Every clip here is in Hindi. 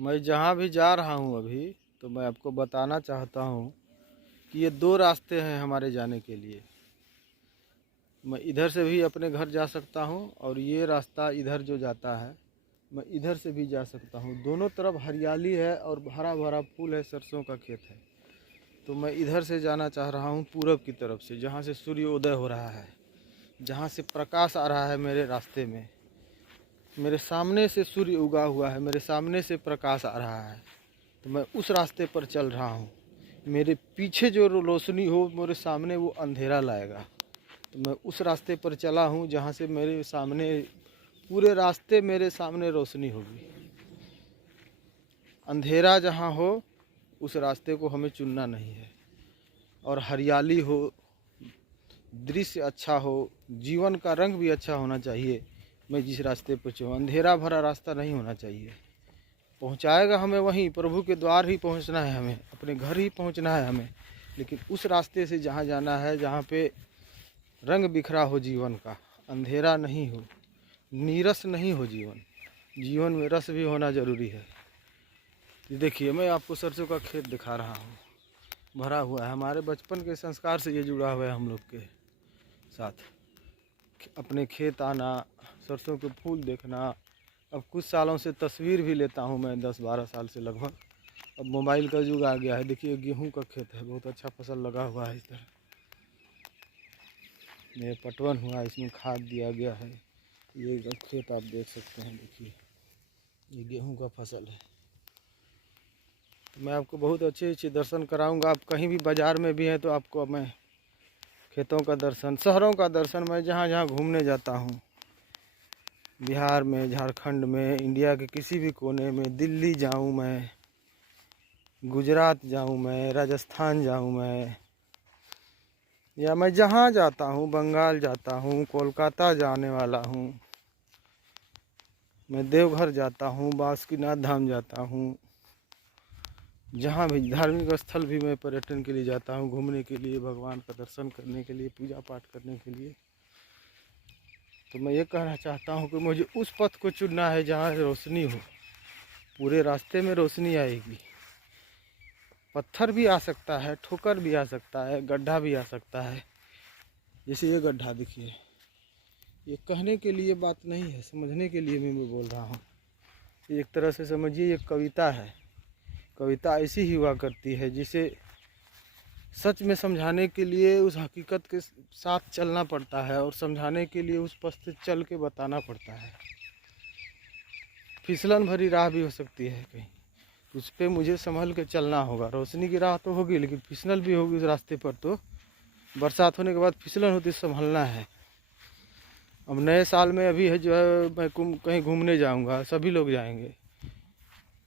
मैं जहाँ भी जा रहा हूँ अभी, तो मैं आपको बताना चाहता हूँ कि ये दो रास्ते हैं हमारे जाने के लिए। मैं इधर से भी अपने घर जा सकता हूँ और ये रास्ता इधर जो जाता है मैं इधर से भी जा सकता हूँ। दोनों तरफ हरियाली है और हरा भरा फूल है, सरसों का खेत है। तो मैं इधर से जाना चाह रहा हूँ पूरब की तरफ से, जहाँ से सूर्योदय हो रहा है, जहाँ से प्रकाश आ रहा है मेरे रास्ते में। मेरे सामने से सूर्य उगा हुआ है, मेरे सामने से प्रकाश आ रहा है, तो मैं उस रास्ते पर चल रहा हूँ। मेरे पीछे जो रोशनी हो मेरे सामने वो अंधेरा लाएगा। तो मैं उस रास्ते पर चला हूँ जहाँ से मेरे सामने पूरे रास्ते मेरे सामने रोशनी होगी। अंधेरा जहाँ हो उस रास्ते को हमें चुनना नहीं है। और हरियाली हो, दृश्य अच्छा हो, जीवन का रंग भी अच्छा होना चाहिए। मैं जिस रास्ते पर चलूँ, अंधेरा भरा रास्ता नहीं होना चाहिए। पहुंचाएगा हमें वहीं, प्रभु के द्वार ही पहुंचना है, हमें अपने घर ही पहुंचना है हमें। लेकिन उस रास्ते से जहाँ जाना है जहाँ पे रंग बिखरा हो जीवन का, अंधेरा नहीं हो, नीरस नहीं हो जीवन। जीवन में रस भी होना ज़रूरी है। देखिए मैं आपको सरसों का खेत दिखा रहा हूँ, भरा हुआ है। हमारे बचपन के संस्कार से ये जुड़ा हुआ है हम लोग के साथ। अपने खेत आना, सरसों के फूल देखना। अब कुछ सालों से तस्वीर भी लेता हूँ मैं, 10-12 साल से लगभग। अब मोबाइल का युग आ गया है। देखिए गेहूं का खेत है, बहुत अच्छा फसल लगा हुआ है। इस तरह ये पटवन हुआ, इसमें खाद दिया गया है। ये खेत आप देख सकते हैं, देखिए ये गेहूं का फसल है। मैं आपको बहुत अच्छे अच्छे दर्शन कराऊंगा। आप कहीं भी बाज़ार में भी हैं तो आपको मैं खेतों का दर्शन, शहरों का दर्शन, मैं जहाँ जहाँ घूमने जाता हूँ, बिहार में, झारखंड में, इंडिया के किसी भी कोने में, दिल्ली जाऊँ मैं, गुजरात जाऊँ मैं, राजस्थान जाऊँ मैं, या मैं जहाँ जाता हूँ, बंगाल जाता हूँ, कोलकाता जाने वाला हूँ, मैं देवघर जाता हूँ, बासुकीनाथ धाम जाता हूँ, जहाँ भी धार्मिक स्थल भी मैं पर्यटन के लिए जाता हूँ, घूमने के लिए, भगवान का दर्शन करने के लिए, पूजा पाठ करने के लिए। तो मैं ये कहना चाहता हूँ कि मुझे उस पथ को चुनना है जहाँ रोशनी हो, पूरे रास्ते में रोशनी आएगी। पत्थर भी आ सकता है, ठोकर भी आ सकता है, गड्ढा भी आ सकता है। जैसे ये गड्ढा देखिए, ये कहने के लिए बात नहीं है, समझने के लिए मैं बोल रहा हूँ। एक तरह से समझिए ये कविता है। कविता ऐसी ही हुआ करती है जिसे सच में समझाने के लिए उस हकीकत के साथ चलना पड़ता है, और समझाने के लिए उस पथ से चल के बताना पड़ता है। फिसलन भरी राह भी हो सकती है कहीं, उस पर मुझे संभल के चलना होगा। रोशनी की राह तो होगी लेकिन फिसलन भी होगी उस रास्ते पर। तो बरसात होने के बाद फिसलन होती, संभलना है। अब नए साल में अभी है जो है, मैं कहीं घूमने जाऊंगा, सभी लोग जाएंगे।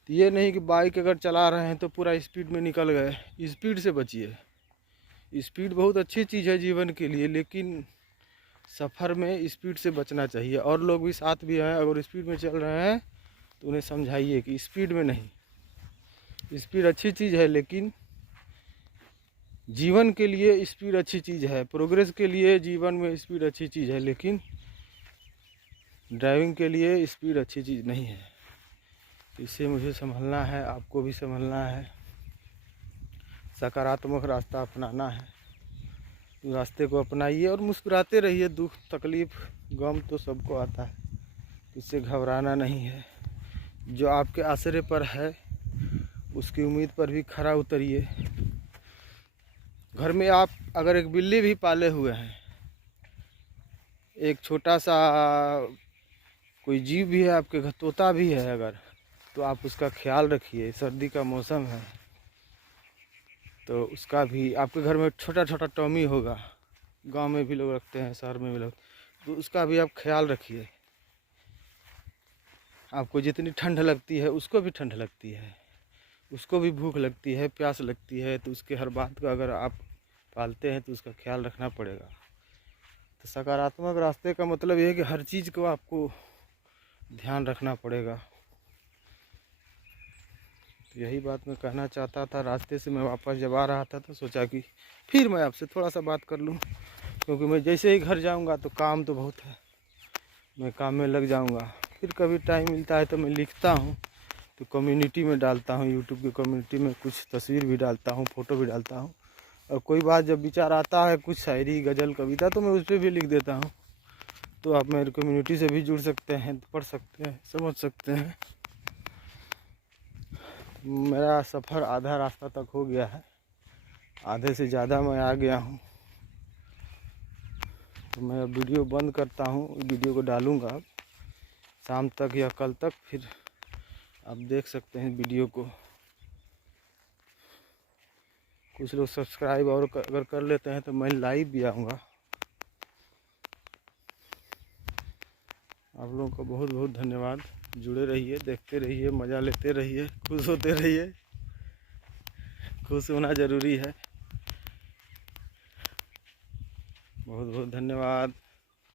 तो ये नहीं कि बाइक अगर चला रहे हैं तो पूरा स्पीड में निकल गए। स्पीड से बचिए। स्पीड बहुत अच्छी चीज़ है जीवन के लिए, लेकिन सफ़र में स्पीड से बचना चाहिए। और लोग भी साथ भी हैं, अगर स्पीड में चल रहे हैं तो उन्हें समझाइए कि स्पीड में नहीं। स्पीड अच्छी चीज़ है, लेकिन जीवन के लिए स्पीड अच्छी चीज़ है, प्रोग्रेस के लिए जीवन में स्पीड अच्छी चीज़ है, लेकिन ड्राइविंग के लिए स्पीड अच्छी चीज़ नहीं है। इससे मुझे संभलना है, आपको भी संभलना है, सकारात्मक रास्ता अपनाना है। रास्ते को अपनाइए और मुस्कुराते रहिए। दुख, तकलीफ़, गम तो सबको आता है, इससे घबराना नहीं है। जो आपके आसरे पर है उसकी उम्मीद पर भी खरा उतरिए। घर में आप अगर एक बिल्ली भी पाले हुए हैं, एक छोटा सा कोई जीव भी है आपके घर, तोता भी है अगर, तो आप उसका ख्याल रखिए। सर्दी का मौसम है तो उसका भी, आपके घर में छोटा छोटा टॉमी होगा, गांव में भी लोग रखते हैं, शहर में भी लोग, तो उसका भी आप ख्याल रखिए। आपको जितनी ठंड लगती है उसको भी ठंड लगती है, उसको भी भूख लगती है, प्यास लगती है। तो उसके हर बात का अगर आप पालते हैं तो उसका ख्याल रखना पड़ेगा। तो सकारात्मक रास्ते का मतलब ये है कि हर चीज़ को आपको ध्यान रखना पड़ेगा। तो यही बात मैं कहना चाहता था। रास्ते से मैं वापस जब आ रहा था तो सोचा कि फिर मैं आपसे थोड़ा सा बात कर लूँ, क्योंकि मैं जैसे ही घर जाऊँगा तो काम तो बहुत है, मैं काम में लग जाऊँगा। फिर कभी टाइम मिलता है तो मैं लिखता हूँ, जो कम्युनिटी में डालता हूँ, यूट्यूब की कम्युनिटी में कुछ तस्वीर भी डालता हूँ, फ़ोटो भी डालता हूँ। और कोई बात जब विचार आता है, कुछ शायरी, गज़ल, कविता, तो मैं उस पर भी लिख देता हूँ। तो आप मेरी कम्युनिटी से भी जुड़ सकते हैं, पढ़ सकते हैं, समझ सकते हैं। मेरा सफ़र आधा रास्ता तक हो गया है, आधे से ज़्यादा मैं आ गया हूँ। तो मैं अब वीडियो बंद करता हूँ, वीडियो को डालूँगा अब शाम तक या कल तक, फिर आप देख सकते हैं वीडियो को। कुछ लोग सब्सक्राइब और अगर कर लेते हैं तो मैं लाइव भी आऊँगा। आप लोगों का बहुत बहुत धन्यवाद। जुड़े रहिए, देखते रहिए, मज़ा लेते रहिए, खुश होते रहिए। खुश होना ज़रूरी है। बहुत बहुत धन्यवाद।